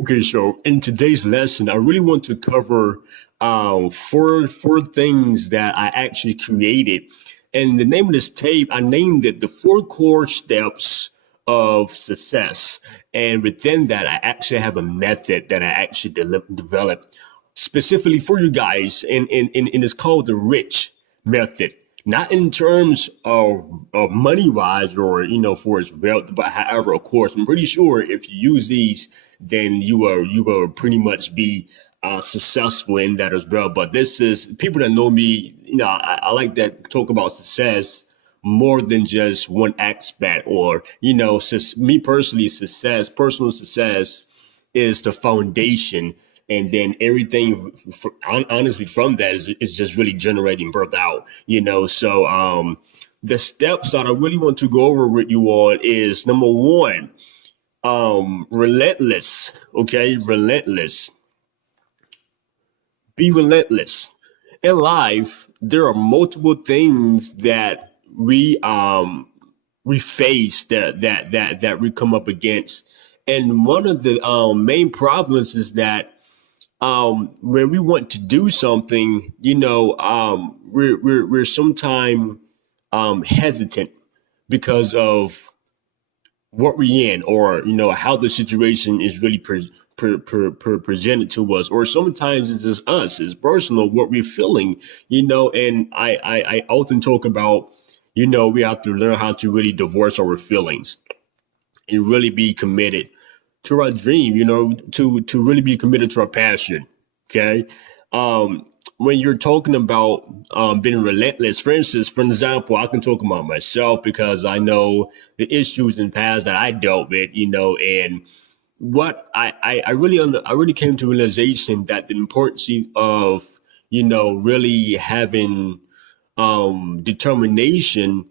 Okay, so in today's lesson, I really want to cover four things that I actually created. And the name of this tape, I named it the four core steps of success. And within that, I actually have a method that I actually developed specifically for you guys. And it's called the rich method. Not in terms of money wise or, for its wealth, but however, of course, I'm pretty sure if you use these, then you will pretty much be successful in that as well. But this is people that know me, I like that talk about success more than just one aspect or, me personally, personal success is the foundation. And then everything, honestly, from that is just really generating birth out, So the steps that I really want to go over with you all is number one, relentless. Okay, relentless. Be relentless. In life, there are multiple things that we face that we come up against, and one of the main problems is that when we want to do something, we're sometimes hesitant because of what we're in, or how the situation is really presented to us, or sometimes it's just us, it's personal what we're feeling, and I often talk about, we have to learn how to really divorce our feelings and really be committed to our dream, to really be committed to our passion. Okay. When you're talking about being relentless, for example, I can talk about myself because I know the issues in the past that I dealt with, and what I really came to realization that the importance of, really having determination,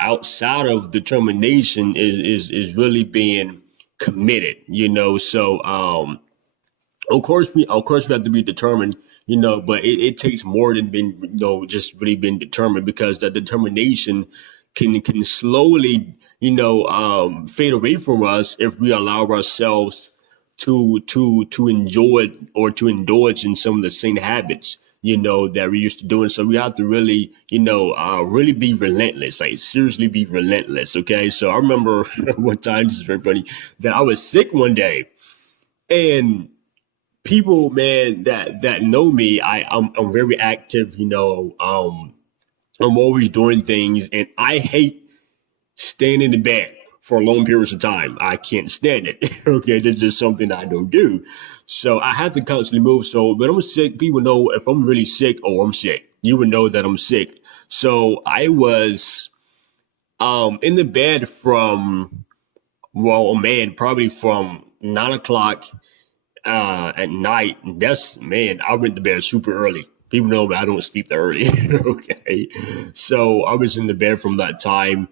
outside of determination is really being committed, So of course we have to be determined, but it takes more than being, just really being determined, because that determination can slowly, fade away from us if we allow ourselves to enjoy or to indulge in some of the same habits, that we used to do. And so we have to really, really be relentless, like seriously be relentless. Okay. So I remember one time, this is very funny, that I was sick one day, and people, man, that know me, I'm very active, I'm always doing things, and I hate staying in the bed for long periods of time. I can't stand it. Okay, that's just something I don't do. So I have to constantly move. So when I'm sick, people know if I'm really sick, oh, I'm sick. You would know that I'm sick. So I was in the bed from, well, man, probably from 9 o'clock at night. That's, man, I went to bed super early. People know I don't sleep that early. Okay. So I was in the bed from that time,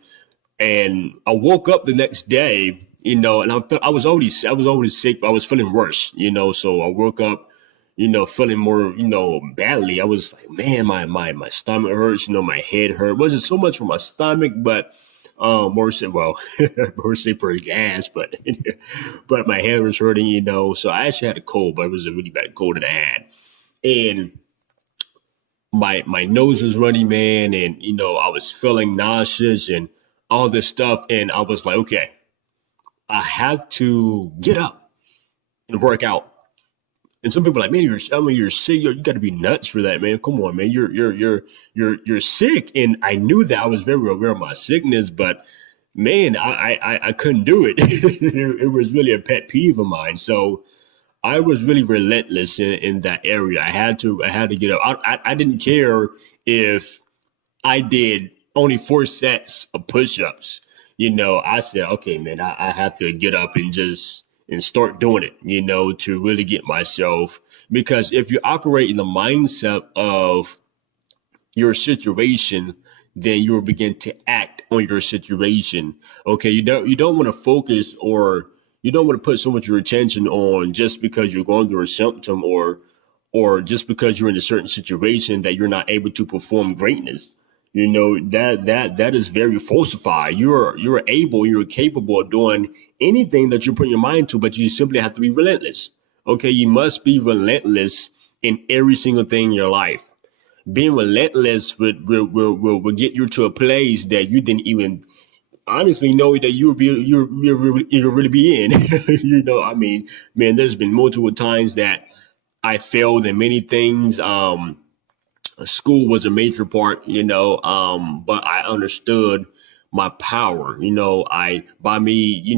and I woke up the next day, and I was already sick, but I was feeling worse, so I woke up, feeling more, badly. I was like, man, my stomach hurts, my head hurt. It wasn't so much for my stomach, but more so, well, more so for gas, but but my head was hurting, So I actually had a cold, but it was a really bad cold that I had, and my nose was running, man, and I was feeling nauseous and all this stuff, and I was like, okay, I have to get up and work out. And some people are like, man, you're sick. You got to be nuts for that, man. Come on, man. You're sick. And I knew that. I was very aware of my sickness, but man, I couldn't do it. It was really a pet peeve of mine. So I was really relentless in that area. I had to get up. I didn't care if I did only 4 sets of push-ups. I said, okay, man, I have to get up and start doing it, to really get myself. Because if you operate in the mindset of your situation, then you will begin to act on your situation. Okay, you don't want to focus, or you don't want to put so much of your attention on just because you're going through a symptom, or just because you're in a certain situation that you're not able to perform greatness. That is very falsified. You're capable of doing anything that you put your mind to, but you simply have to be relentless. Okay, you must be relentless in every single thing in your life. Being relentless will get you to a place that you didn't even honestly know that you'll really be in. I mean, man, there's been multiple times that I failed in many things. School was a major part, but I understood my power, by me,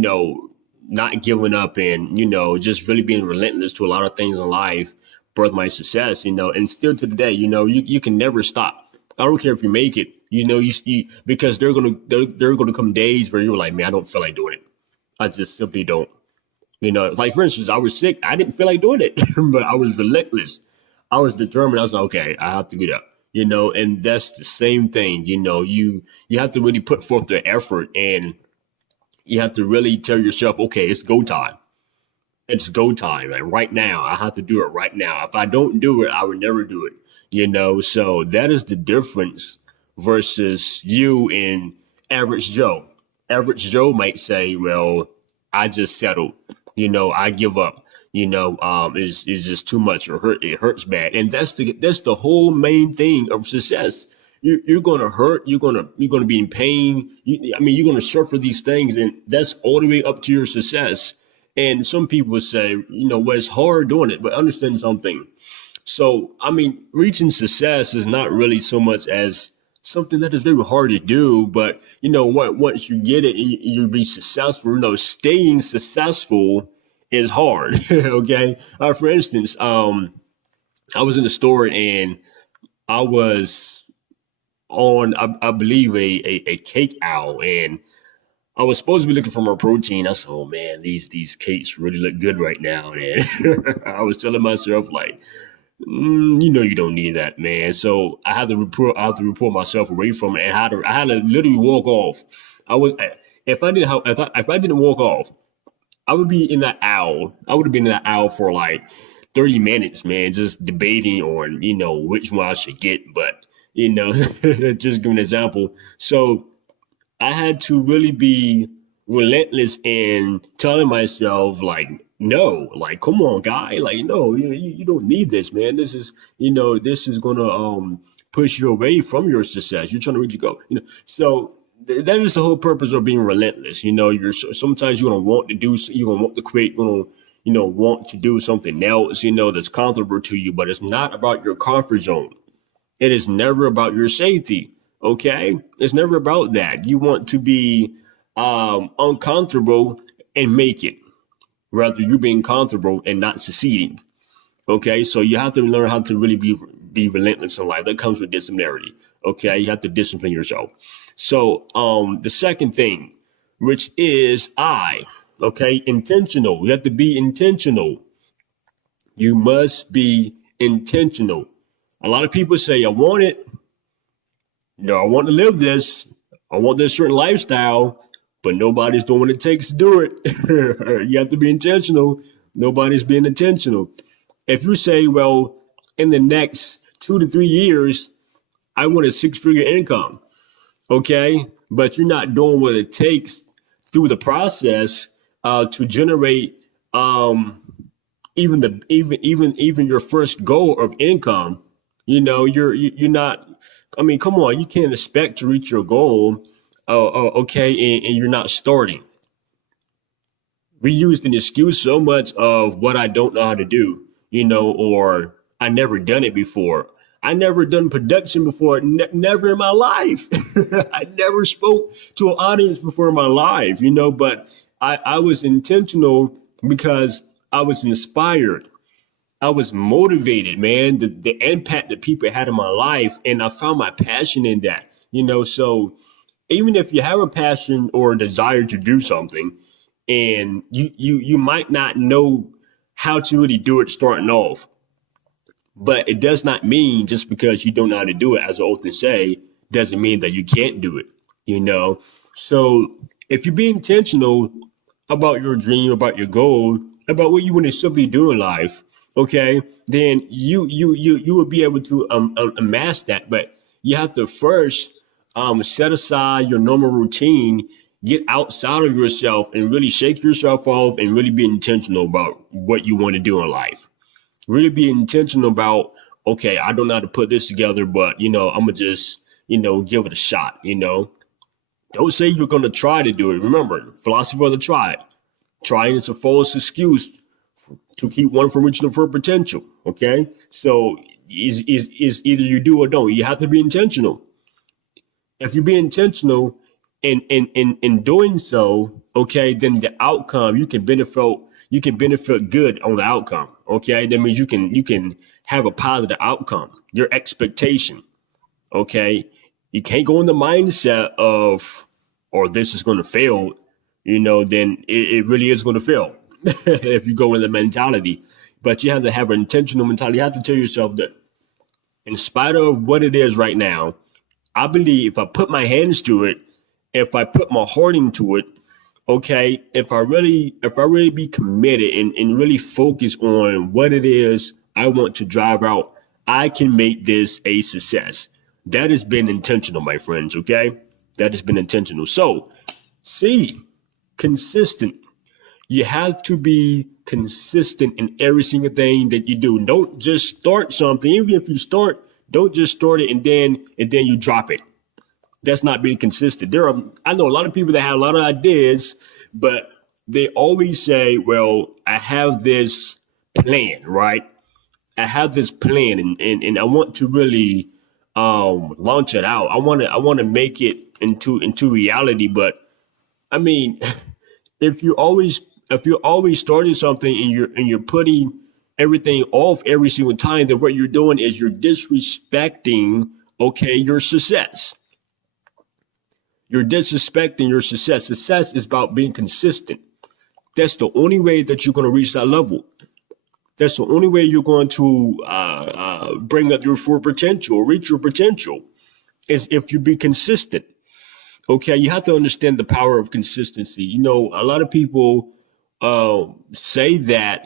not giving up and, just really being relentless to a lot of things in life, birth my success, and still to today, you can never stop. I don't care if you make it, because they're gonna come days where you're like, man, I don't feel like doing it. I just simply don't. Like for instance, I was sick. I didn't feel like doing it, but I was relentless. I was determined. I was like, okay, I have to get up. And that's the same thing. You have to really put forth the effort, and you have to really tell yourself, okay, it's go time. It's go time. Like right now, I have to do it right now. If I don't do it, I would never do it. So that is the difference versus you and average Joe. Average Joe might say, well, I just settled. I give up. Is just too much or it hurts bad. And that's the whole main thing of success. You're gonna hurt. You're gonna be in pain. You're gonna suffer these things, and that's all the way up to your success. And some people say, well, it's hard doing it, but understand something. So, reaching success is not really so much as something that is very hard to do, but once you get it and you be successful, staying successful is hard. Okay. For instance, I was in the store and I was on, I believe a cake aisle, and I was supposed to be looking for more protein. I said, oh man, these cakes really look good right now. And I was telling myself like, you don't need that, man. So I had to report myself away from it, and I had to literally walk off. I was, if I didn't, if I didn't walk off, I would be in that aisle. I would have been in that aisle for like 30 minutes, man, just debating on, which one I should get. But, just give an example. So I had to really be relentless in telling myself, like, no, like, come on, guy. Like, no, you don't need this, man. This is going to push you away from your success. You're trying to reach your goal, So that is the whole purpose of being relentless. Sometimes you're gonna want to do, you're gonna want to quit, you're gonna, want to do something else, that's comfortable to you, but it's not about your comfort zone. It is never about your safety. Okay, it's never about that. You want to be uncomfortable and make it, rather you being comfortable and not succeeding. Okay, so you have to learn how to really be relentless in life. That comes with disciplinarity. Okay, you have to discipline yourself. So the second thing, which is intentional. You have to be intentional. You must be intentional. A lot of people say, I want it. I want to live this. I want this certain lifestyle, but nobody's doing what it takes to do it. You have to be intentional. Nobody's being intentional. If you say, well, in the next 2 to 3 years, I want a 6-figure income. Okay, but you're not doing what it takes through the process to generate even your first goal of income. You're not. Come on, you can't expect to reach your goal. Okay, and you're not starting. We used an excuse so much of what I don't know how to do, or I never done it before. I never done production before, never in my life. I never spoke to an audience before in my life, but I was intentional because I was inspired. I was motivated, man, the impact that people had in my life. And I found my passion in that, so even if you have a passion or a desire to do something and you might not know how to really do it starting off, but it does not mean just because you don't know how to do it, as I often say, doesn't mean that you can't do it, So if you be intentional about your dream, about your goal, about what you want to simply do in life, okay, then you will be able to amass that. But you have to first set aside your normal routine, get outside of yourself and really shake yourself off and really be intentional about what you want to do in life. Really be intentional about, okay, I don't know how to put this together, but I'm gonna just, give it a shot, Don't say you're gonna try to do it. Remember, philosophy of the try. Trying is a false excuse to keep one from reaching their full potential. Okay. So is either you do or don't. You have to be intentional. If you be intentional in doing so, okay, then the outcome you can benefit good on the outcome. Okay. That means you can have a positive outcome. Your expectation. Okay. You can't go in the mindset of, or this is going to fail, then it really is going to fail if you go in the mentality. But you have to have an intentional mentality. You have to tell yourself that in spite of what it is right now, I believe if I put my hands to it, if I put my heart into it, okay, if I really be committed and really focus on what it is I want to drive out, I can make this a success. That has been intentional, my friends, okay? That has been intentional. So, see, consistent. You have to be consistent in every single thing that you do. Don't just start something. Even if you start, don't just start it and then you drop it. That's not being consistent. I know a lot of people that have a lot of ideas, but they always say, well, I have this plan, right? I have this plan and I want to really launch it out. I want to make it into reality. But I mean, if you always if you're always starting something and you're putting everything off every single time, then what you're doing is you're disrespecting, okay, your success. You're disrespecting your success. Success is about being consistent. That's the only way that you're going to reach that level. That's the only way you're going to bring up your full potential, reach your potential, is if you be consistent. Okay, you have to understand the power of consistency. A lot of people say that,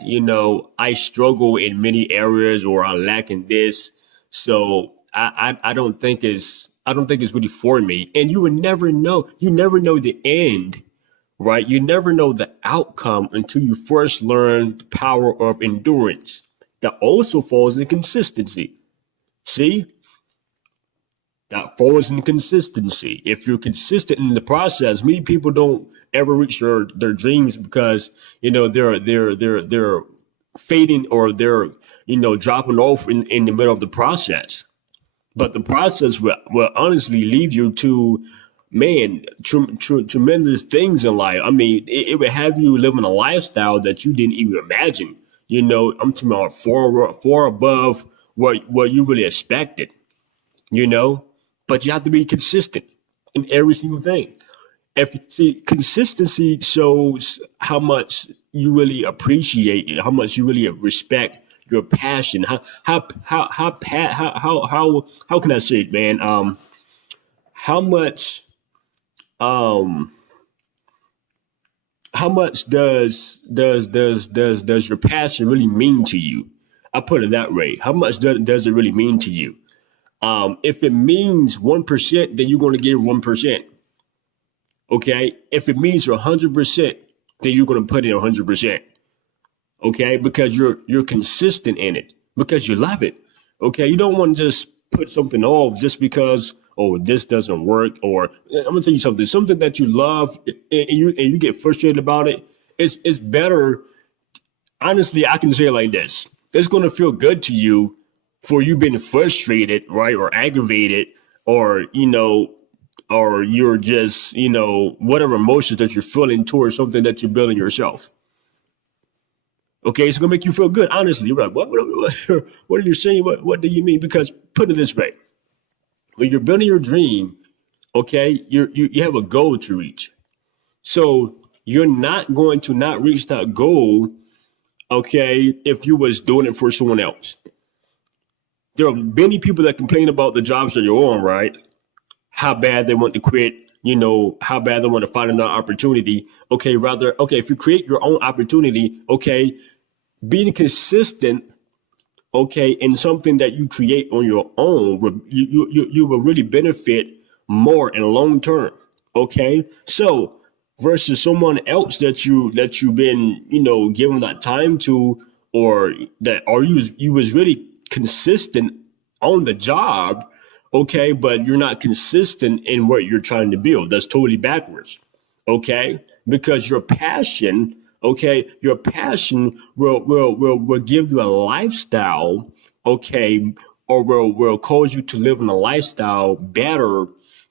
I struggle in many areas or I lack in this. So I don't think it's really for me. And you would never know. You never know the end, right? You never know the outcome until you first learn the power of endurance. That also falls in consistency. See? That falls in consistency. If you're consistent in the process, many people don't ever reach their dreams because they're fading or they're dropping off in the middle of the process. But the process will honestly lead you to, man, tremendous things in life. I mean, it would have you living a lifestyle that you didn't even imagine. I'm talking about far above what you really expected. You know, but you have to be consistent in every single thing. If see, consistency shows how much you really appreciate it, how much you really respect your passion. How can I say it, man? How much um how much does your passion really mean to you? I put it that way. How much does it really mean to you? If it means 1%, then you're going to give 1%. Okay. If it means 100%, then you're going to put in 100%. Okay. Because you're consistent in it because you love it. Okay. You don't want to just put something off just because, oh, this doesn't work. Or I'm going to tell you something that you love and you get frustrated about it. It's better. Honestly, I can say it like this. It's going to feel good to you for you being frustrated, right, or aggravated, or or you're just whatever emotions that you're feeling towards something that you're building yourself. Okay, it's gonna make you feel good. Honestly, you're like, what are you saying? What do you mean? Because put it this way: when you're building your dream, okay, you have a goal to reach. So you're not going to not reach that goal, okay, if you was doing it for someone else. There are many people that complain about the jobs that you're on, right? How bad they want to quit, how bad they want to find another opportunity. Okay, if you create your own opportunity, okay, being consistent, okay, in something that you create on your own, you will really benefit more in long term. Okay, so versus someone else that you've been given that time to, or that or you was really consistent on the job, okay, but you're not consistent in what you're trying to build. That's totally backwards. Okay, because your passion, okay, your passion will give you a lifestyle, okay, or will cause you to live in a lifestyle better,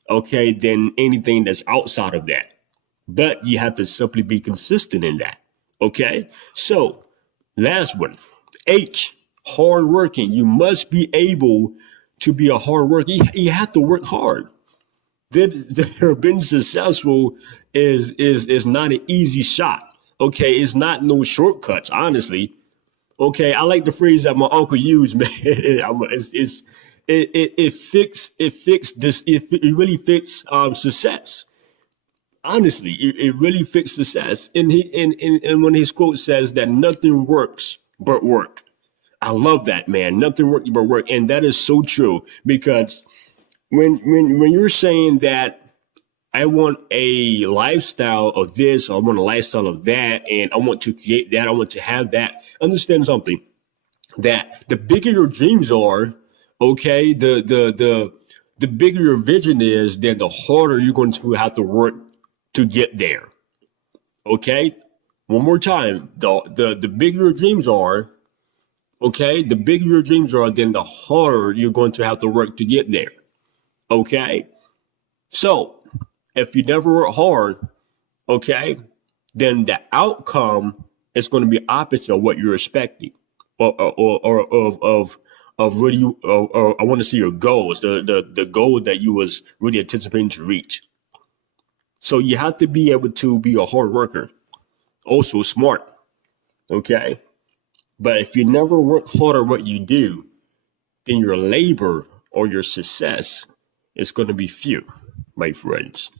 okay, than anything that's outside of that. But you have to simply be consistent in that. Okay, so last one, H, hard working. You must be able to be a hard worker. You have to work hard. They're being successful is not an easy shot. Okay, it's not no shortcuts. Honestly, okay, I like the phrase that my uncle used, man. It really fits success. Honestly, it really fits success. And when his quote says that nothing works but work. I love that, man. Nothing works but work, and that is so true because when you're saying that I want a lifestyle of this, or I want a lifestyle of that, and I want to create that, I want to have that. Understand something, that the bigger your dreams are, okay, the bigger your vision is, then the harder you're going to have to work to get there. Okay? One more time. The bigger your dreams are, okay, the bigger your dreams are, then the harder you're going to have to work to get there. Okay? So if you never work hard, okay, then the outcome is going to be opposite of what you're expecting, or of really or I want to see your goals, the goal that you was really anticipating to reach. So you have to be able to be a hard worker, also smart, okay. But if you never work hard at what you do, then your labor or your success is going to be few, my friends.